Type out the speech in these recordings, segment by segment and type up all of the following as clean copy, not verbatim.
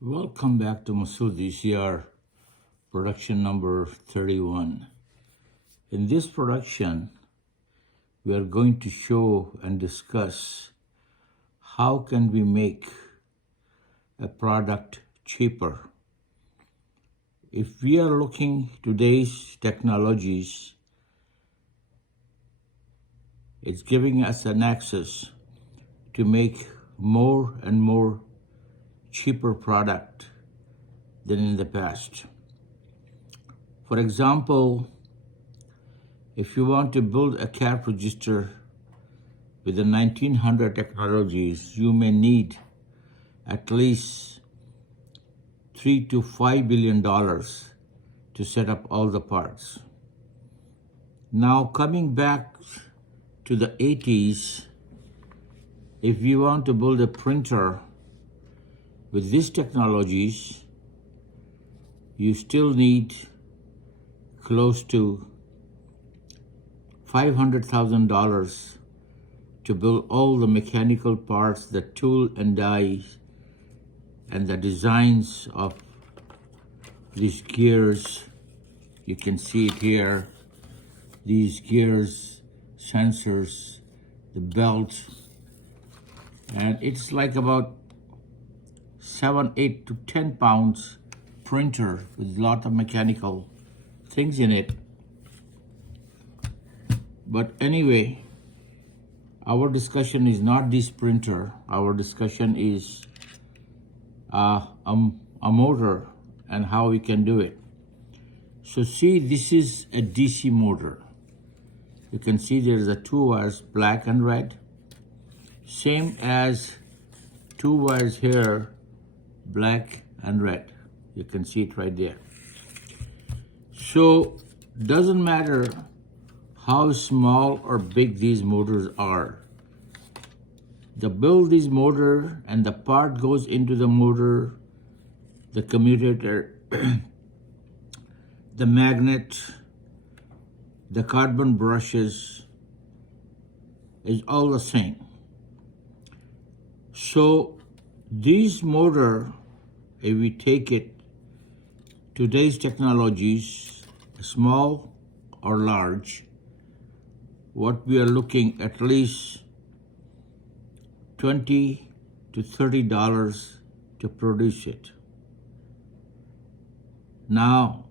Welcome back to Masood DCR production number 31. In this production, we are going to show and discuss how can we make a product cheaper. If we are looking today's technologies, it's giving us an access to make more and more cheaper product than in the past. For example, if you want to build a cash register with the 1900 technologies, you may need at least $3 to $5 billion to set up all the parts. Now coming back to the 80s, if you want to build a printer with these technologies, you still need close to $500,000 to build all the mechanical parts, the tool and dies, and the designs of these gears. You can see it here. These gears, sensors, the belt, and it's like about 7, 8 to 10 pounds printer with a lot of mechanical things in it. But anyway, our discussion is not this printer. Our discussion is a motor and how we can do it. So see, this is a DC motor. You can see there's a 2 wires, black and red. Same as 2 wires here, black and red. You can see it right there. So doesn't matter how small or big these motors are. The build this motor and the part goes into the motor, the commutator, the magnet, the carbon brushes is all the same. So this motor, if we take it, today's technologies, small or large, what we are looking at least $20 to $30 to produce it. Now,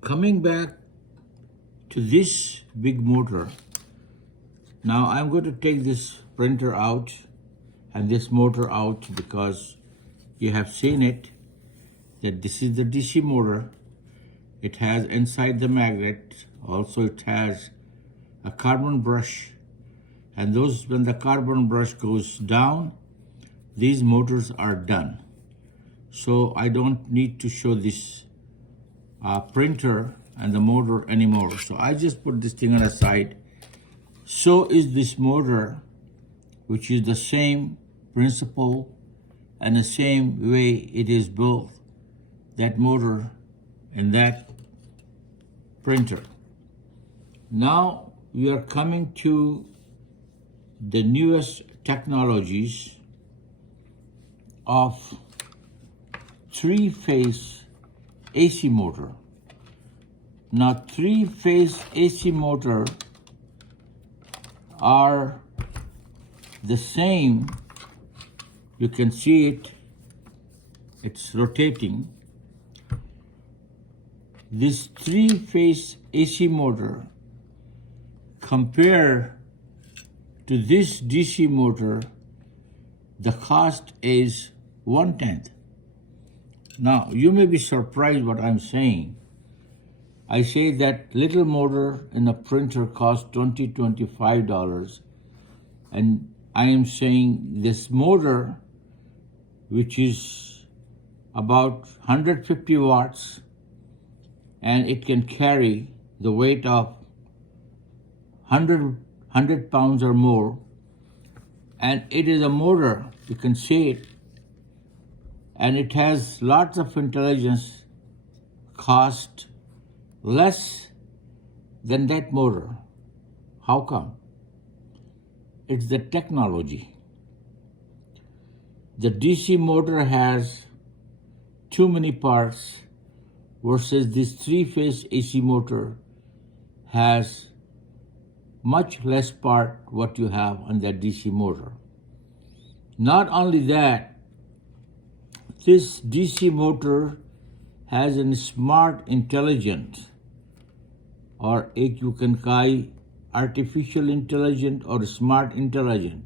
coming back to this big motor, now I'm going to take this printer out and this motor out because you have seen it, that this is the DC motor. It has inside the magnet, also it has a carbon brush, and those, when the carbon brush goes down, these motors are done. So I don't need to show this printer and the motor anymore. So I just put this thing on the side. So is this motor, which is the same principle and the same way it is built, that motor and that printer. Now we are coming to the newest technologies of 3-phase AC motor. Now 3-phase AC motor are the same. You can see it, it's rotating. This 3-phase AC motor, compare to this DC motor, the cost is 1/10. Now, you may be surprised what I'm saying. I say that little motor in a printer costs $20, $25, and I am saying this motor, which is about 150 watts, and it can carry the weight of 100 pounds or more, and it is a motor, you can see it, and it has lots of intelligence, cost less than that motor. How come? It's the technology. the DC motor has too many parts versus this three-phase AC motor has much less part what you have on that DC motor. Not only that, this DC motor has a smart intelligence, or you can call artificial intelligence or smart intelligence.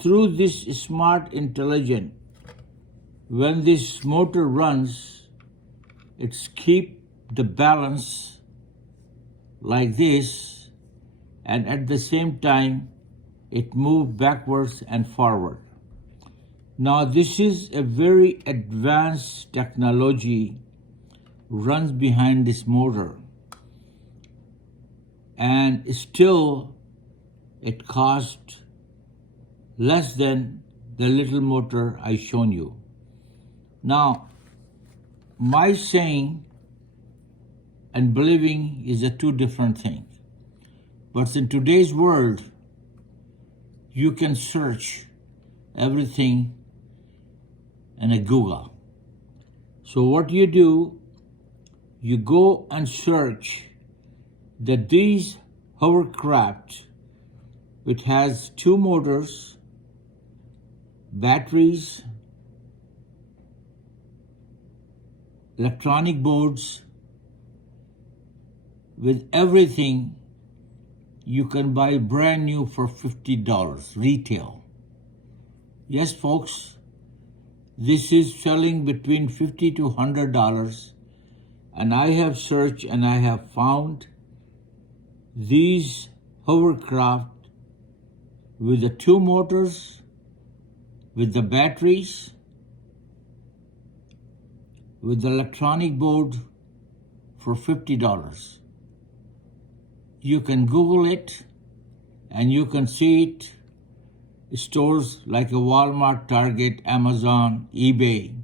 Through this smart intelligence, when this motor runs, it's keep the balance like this, and at the same time it moves backwards and forward. Now this is a very advanced technology runs behind this motor, and still it costs less than the little motor I shown you. Now, my saying and believing is a two different things. But in today's world, you can search everything in a Google. So what you do, you go and search that these hovercraft, which has two motors, batteries, electronic boards, with everything, you can buy brand new for $50 retail. Yes, folks, this is selling between $50 to $100, and I have searched and I have found these hovercraft with the two motors, with the batteries, with the electronic board for $50. You can Google it and you can see it. Stores like a Walmart, Target, Amazon, eBay,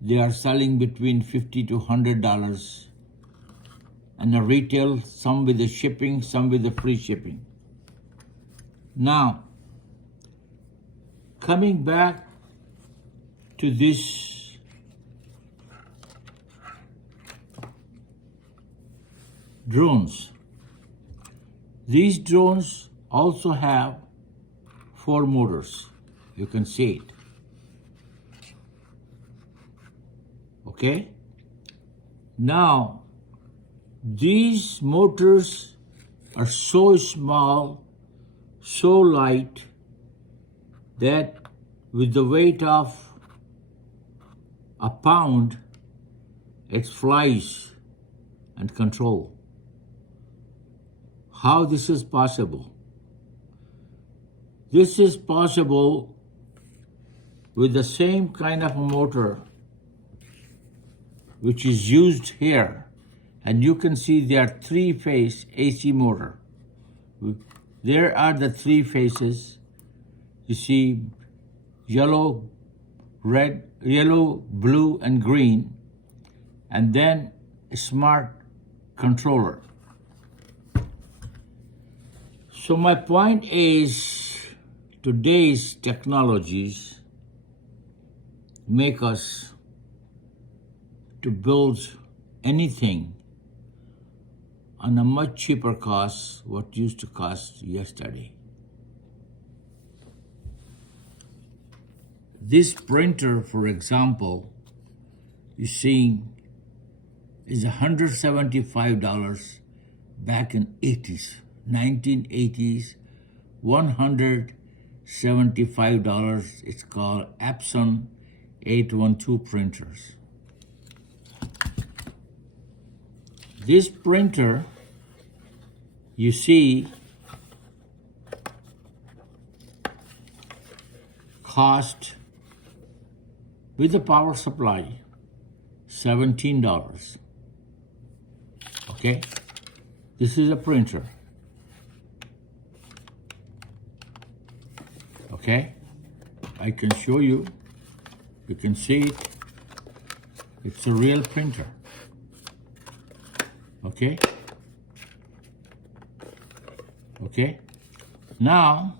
they are selling between $50 to $100. And the retail, some with the shipping, some with the free shipping. Now, coming back to this drones. These drones also have 4 motors. You can see it. Okay? Now, these motors are so small, so light, that with the weight of a pound, it flies and control. How this is possible? This is possible with the same kind of a motor which is used here. And you can see there are 3-phase AC motor. There are the 3 phases. You see yellow, red, yellow, blue, and green. And then a smart controller. So my point is, today's technologies make us to build anything on a much cheaper cost what used to cost yesterday. This printer, for example, you see, is $175 back in 1980s, $175. It's called Epson 812 printers. This printer, you see, cost with the power supply $17. Okay? This is a printer. Okay? I can show you. You can see it. It's a real printer. Okay? Okay? Now,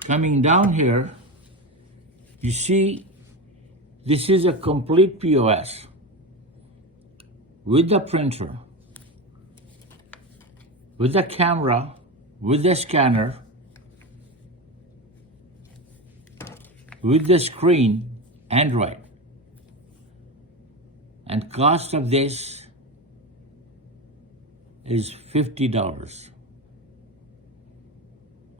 coming down here, You see, this is a complete POS with the printer, with the camera, with the scanner, with the screen, Android. And cost of this is $50.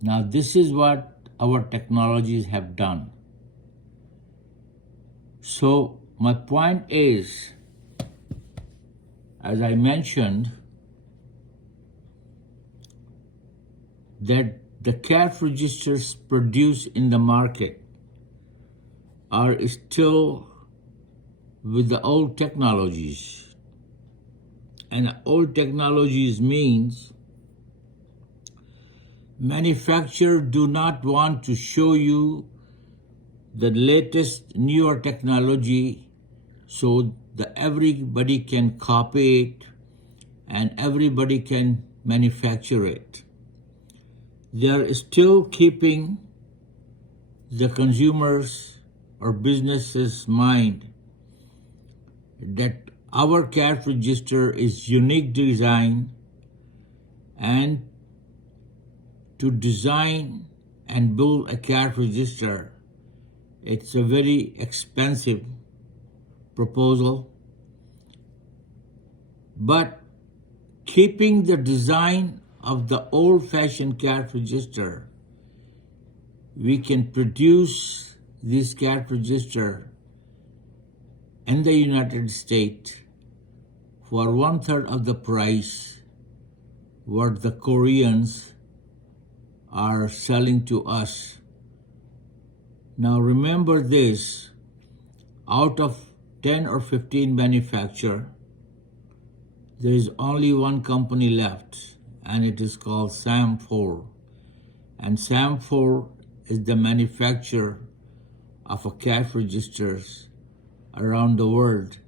Now this is what our technologies have done. So my point is, as I mentioned, that the cash registers produced in the market are still with the old technologies. And old technologies means manufacturers do not want to show you the latest newer technology so that everybody can copy it and everybody can manufacture it. They are still keeping the consumers or businesses' mind that our cash register is unique design, and to design and build a cash register, it's a very expensive proposal. But keeping the design of the old-fashioned cash register, we can produce this cash register in the United States for 1/3 of the price what the Koreans are selling to us. Now remember this, out of 10 or 15 manufacturers, there is only one company left, and it is called SAM4. And SAM4 is the manufacturer of a cash registers around the world.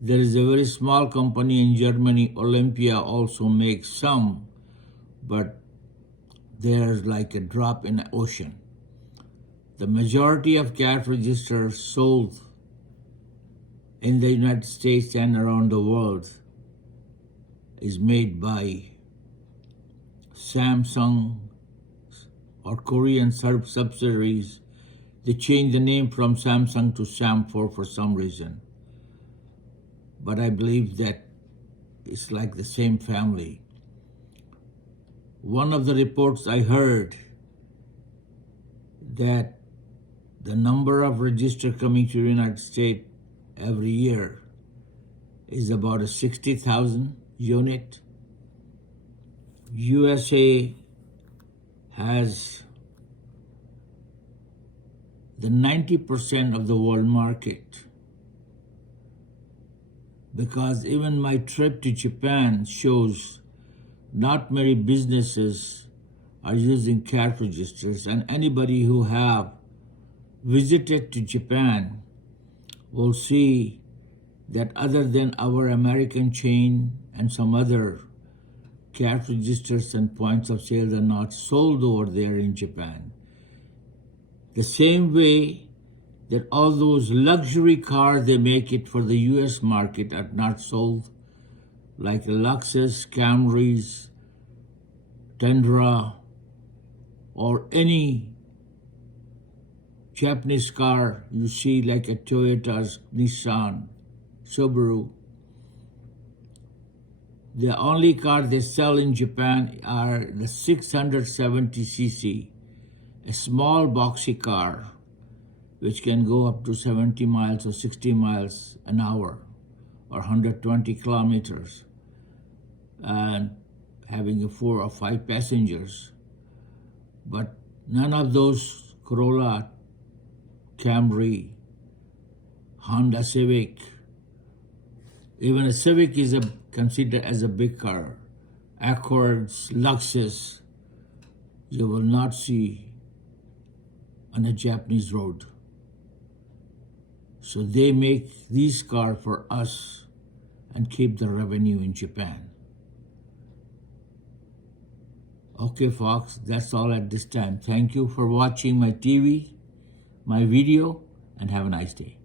There is a very small company in Germany, Olympia, also makes some, but there's like a drop in the ocean. The majority of cash registers sold in the United States and around the world is made by Samsung or Korean subsidiaries. They changed the name from Samsung to SAM4 for some reason. But I believe that it's like the same family. One of the reports I heard that the number of registers coming to the United States every year is about a 60,000 unit. USA has the 90% of the world market, because even my trip to Japan shows not many businesses are using cash registers, and anybody who have visited to Japan will see that other than our American chain and some other cash registers and points of sale are not sold over there in Japan. The same way that all those luxury cars they make it for the US market are not sold, like Lexus, Camrys, Tundra, or any Japanese car you see like a Toyota, Nissan, Subaru. The only car they sell in Japan are the 670cc, a small boxy car which can go up to 70 miles or 60 miles an hour or 120 kilometers, and having a 4 or 5 passengers. But none of those Corolla, Camry, Honda Civic, even a Civic is considered as a big car. Accords, Lexus, you will not see on a Japanese road. So they make these cars for us and keep the revenue in Japan. Okay, folks, that's all at this time. Thank you for watching my TV, my video. and have a nice day.